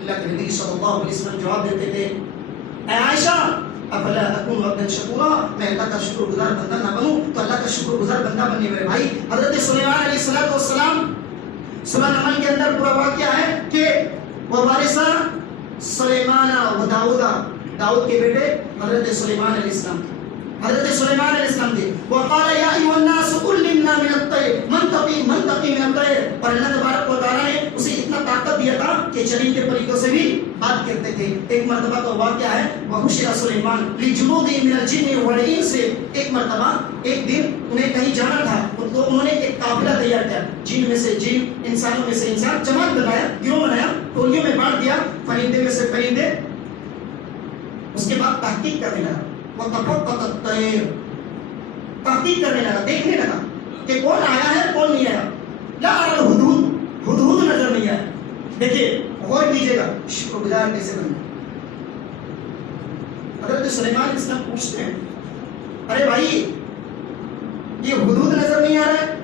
اللہ کے نبی صلی اللہ علیہ وسلم جواب دیتے تھے, اے عائشہ افلا اکون عبدا شکورا, میں اللہ کا شکر گزار بندہ نہ بنوں تو اللہ کا شکر گزار بندہ بنیے. میرے بھائی حضرت سلیمان علیہ السلام سورہ نمل کے اندر پورا واقعہ ہے کہ وارثہ سلیمان و داؤد, داؤد کے بیٹے حضرت سلیمان علیہ السلام تھے. حضرت سلیمان علیہ السلام تھے. وقال یا ایھا الناس علمنا من الطیر منطقی من الطیر, اور اللہ تبارک و تعالیٰ نے اسے اتنا طاقت دیا تھا کہ چرندے پرندوں سے بھی بات کرتے تھے. ایک مرتبہ کا واقعہ ہے, وحشر سلیمان لجنودہ من الجن والانس, ایک مرتبہ ایک دن انہیں کہیں جانا تھا, تو انہوں نے ایک قافلہ تیار کیا, جن میں سے جن, انسانوں میں سے انسان, جماعت بنایا, گروہ بنایا, ٹولیوں میں بانٹ دیا, پرندے میں سے پرندے. اس کے بعد تحقیق کرنے لگا, وتفقد الطیر, تحقیق کرنے لگا, دیکھنے لگا کہ کون آیا ہے کون نہیں آیا. لا ارى الحدود, حدود نظر نہیں آیا. دیکھیے غور کیجیے گا شکر گزار کیسے بننا. حضرت سلیمان علیہ السلام پوچھتے ہیں ارے بھائی یہ حدود نظر نہیں آ رہا ہے,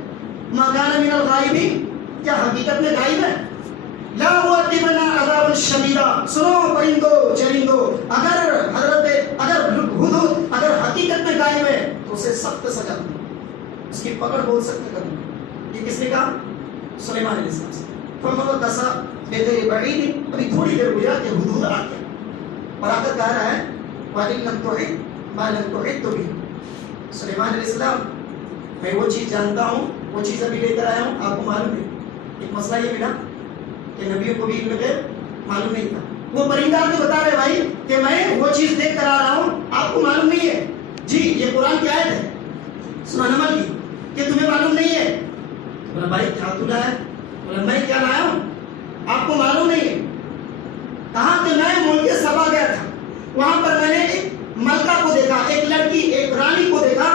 ما کان من الغائبین, کیا حقیقت میں غائب ہے؟ لا مؤدبنا عذاب شدیدا, سنو پرندو چرندو, اگر حدود اگر حقیقت میں غائب ہے تو اسے سخت سزا دوں, اس کی پکڑ بہت سخت کروں. یہ کس نے کہا؟ سلیمان علیہ السلام سے. فمن دسا بغیر بعید, ابھی تھوڑی دیر ہوا کہ حدود آ گیا, اور آ کر کہہ رہا ہے وَإِن لَمْ تُعِدْ مَا لَمْ تُعِدْ بِهِ, سلیمان علیہ السلام میں وہ چیز جانتا ہوں, وہ چیز ابھی لے کر آیا ہوں, آپ کو معلوم ہے. ایک مسئلہ یہ ملا کہ نبیوں کو بھی علم غیب معلوم نہیں تھا. وہ پرندہ آپ کو بتا رہے بھائی کہ میں وہ چیز دیکھ کر آ رہا ہوں, آپ کو معلوم نہیں ہے. جی یہ قرآن کی آیت ہے سورہ نمل کی کہ تمہیں معلوم نہیں ہے. بولا بھائی کیا تو لایا؟ بولا میں کیا لایا ہوں آپ کو معلوم نہیں ہے. کہا کہ میں ملک سبا گیا تھا, وہاں پر میں نے ایک ملکہ کو دیکھا, ایک لڑکی, ایک رانی کو دیکھا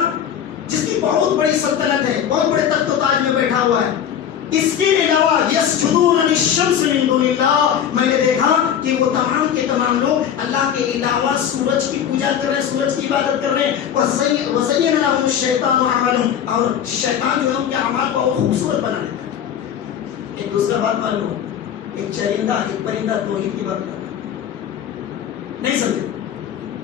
جس کی بہت بڑی سلطنت ہے, بہت بڑے تخت و تاج میں بیٹھا ہوا ہے. اس کے علاوہ یسجدون للشمس من دون اللہ, میں نے دیکھا کہ وہ تمام کے تمام لوگ اللہ کے علاوہ سورج کی پوجا کر رہے ہیں, سورج کی عبادت کر رہے ہیں. وزین لهم الشیطان اعمالهم, اور شیطان جو ہے ان کے اعمال کو اور خوبصورت بنا دیتا ہے. ایک دوسرا بات معلوم ہو, ایک چرندہ ایک پرندہ توحید کی بات کرتا نہیں سمجھے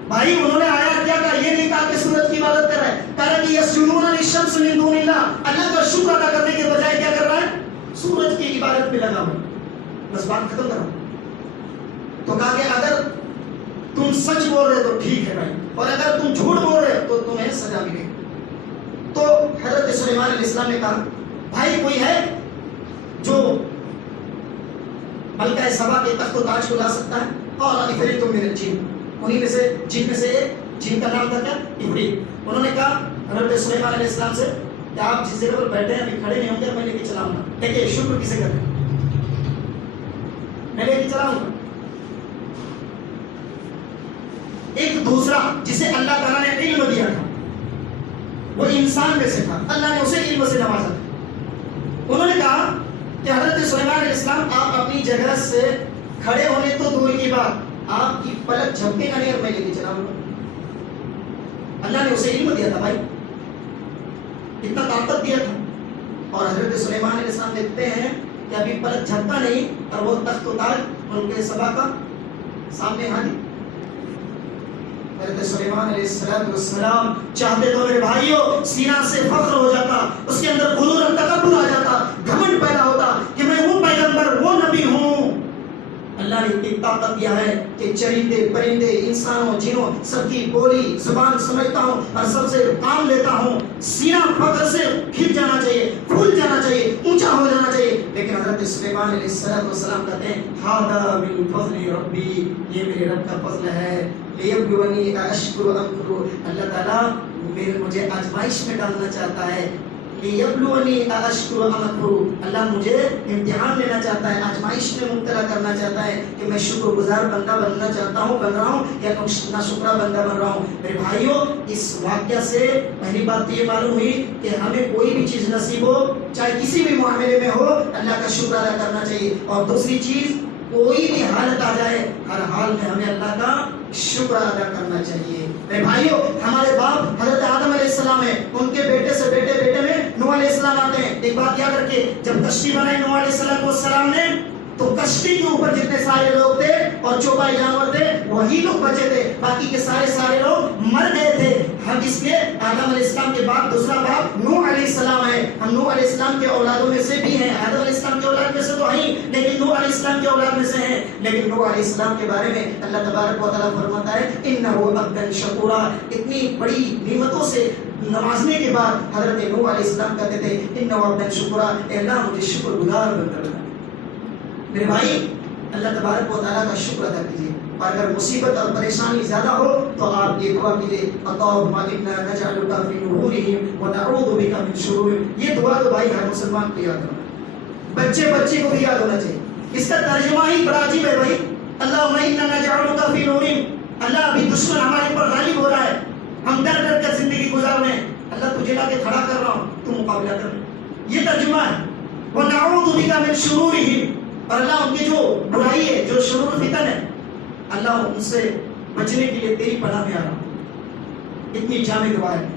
بھائی. انہوں نے آیا کیا کہا, یہ نہیں کہا کہ سورج کی عبادت کر رہا ہے, کہا کہ یسجدون للشمس من دون اللہ, اللہ کا شکر ادا کرنے کے بجائے کیا کر رہا ہے, سورج کی عبادت میں لگا ہو. بس بات ختم کرو. تو کہا کہ اگر تم سچ بول رہے تو ٹھیک ہے بھائی, اور اگر تم جھوٹ بول رہے تو تمہیں سزا ملے گی. علیہ السلام نے کہا بھائی کوئی ہے جو ملکہ سبا کے تخت و تاج کو لا سکتا ہے؟ اور عفریت من الجن، انہی میں سے جن میں سے ایک جن کا نام تھا کیا؟ عفریت. انہوں نے کہا حضرت سلیمان علیہ السلام سے کہ آپ جس جگہ پر بیٹھے ہیں ابھی کھڑے نہیں ہوں گے، میں لے کے چلاؤں گا. دیکھیے شکر کسے کریں، میں لے کے چلاؤں گا. ایک دوسرا جسے اللہ تعالیٰ نے علم دیا تھا، وہ انسان میں سے تھا، اللہ نے اسے علم سے نوازا. انہوں نے کہا کہ حضرت سلیمان علیہ السلام آپ اپنی جگہ سے کھڑے ہونے تو دور کی بات، آپ کی پلک جھپکے گا نہیں اور میں لے کے چلاؤں گا. اللہ نے اسے علم دیا تھا بھائی، اتنا طاقت دیا تھا. اور حضرت سلیمان علیہ السلام دیکھتے ہیں کہ ابھی پلک جھپکا نہیں اور وہ تخت و تاج ملک سبا کا سامنے حاضر. حضرت سلیمان علیہ السلام چاہتے تو میرے بھائیوں سینہ سے فخر ہو جاتا، اس کے اندر غرور اور تکبر آ جاتا، گھمنڈ پیدا ہوتا کہ میں وہ پیغمبر وہ نبی ہوں. اللہ نے اتنی طاقت دیا ہے کہ چرندے پرندے انسانوں جنوں سب کی بولی زبان سمجھتا ہوں اور سب سے کام لیتا ہوں. سینہ فخر سے کھل جانا چاہیے، پھول جانا چاہیے، اونچا ہو جانا چاہیے. لیکن حضرت سلیمان علیہ السلام کہتے ہیں ھذا من فضل ربی، یہ میرے رب کا فضل ہے. لیبلونی اشکر ام اکفر، اللہ تعالیٰ مجھے آزمائش میں ڈالنا چاہتا ہے. لیبلونی اشکر ام اکفر، اللہ مجھے امتحان لینا چاہتا ہے، آزمائش میں مبتلا کرنا چاہتا ہے کہ میں شکر گزار بندہ بننا چاہتا ہوں، بن رہا ہوں یا ناشکرا بندہ بن رہا ہوں. میرے بھائیوں اس واقعہ سے پہلی بات یہ معلوم ہوئی کہ ہمیں کوئی بھی چیز نصیب ہو، چاہے کسی بھی معاملے میں ہو، اللہ کا شکر ادا کرنا چاہیے. اور دوسری چیز، کوئی بھی حالت آ جائے ہر حال میں ہمیں اللہ کا شکر ادا کرنا چاہیے. میرے بھائیوں ہمارے باپ حضرت آدم علیہ السلام ہیں، ان کے بیٹے سے بیٹے میں نوح علیہ السلام آتے ہیں. ایک بات یاد رکھیے، جب کشتی بنائی نوح علیہ السلام نے تو کشتی کے اوپر جتنے سارے لوگ تھے اور چوپائے جانور تھے وہی لوگ بچے تھے، باقی کے سارے لوگ مر گئے تھے. ہم اس لیے آدم علیہ السلام کے بعد دوسرا باپ نوح علیہ السلام ہے. ہم نوح علیہ السلام کے اولادوں میں سے بھی ہیں، آدم علیہ السلام کے اولاد میں سے تو ہیں لیکن نوح علیہ السلام کے اولاد میں سے ہیں. لیکن نوح علیہ السلام کے بارے میں اللہ تبارک و تعالیٰ فرماتا ہے انہ عبدا شکورا. اتنی بڑی نعمتوں سے نوازنے کے بعد حضرت نوح علیہ السلام کہتے تھے انہ عبدا شکورا، اے اللہ مجھے شکر گزار بن کر. میرے بھائی اللہ تبارک و تعالیٰ کا شکر ادا کیجیے. اور اگر مصیبت اور پریشانی زیادہ ہو تو آپ یہ دعا کیجیے اللہم انا نجعلک فی نحورہم ونعوذ بک من شرورہم. یہ دعا تو بھائی ہر مسلمان کو یاد ہونا، بچے کو بھی یاد ہونا چاہیے. اس کا ترجمہ ہی بڑا عجیب ہے بھائی. اللہم انا نجعلک فی نحورہم، اللہ ابھی دشمن ہمارے پر غالب ہو رہا ہے، ہم ڈر کر زندگی گزار رہے ہیں، اللہ تجھے لا کے کھڑا کر رہا ہوں، تو مقابلہ کر. یہ ترجمہ ہے. ونعوذ بک من شرورہم، اور اللہ ان کی جو برائی ہے، جو شرور فتن ہے، اللہ ان سے بچنے کے لیے تیری پناہ میں آ رہا ہوں. اتنی جامع دعا ہے.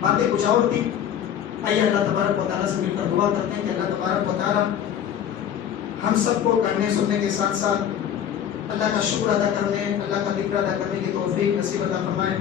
باتیں کچھ اور تھی. آئیے اللہ تبارک و تعالیٰ سے مل کر دعا کرتے ہیں کہ اللہ تبارک و تعالیٰ ہم سب کو کرنے سننے کے ساتھ ساتھ اللہ کا شکر ادا کرنے، اللہ کا ذکر ادا کرنے کی توفیق نصیب عطا فرمائے.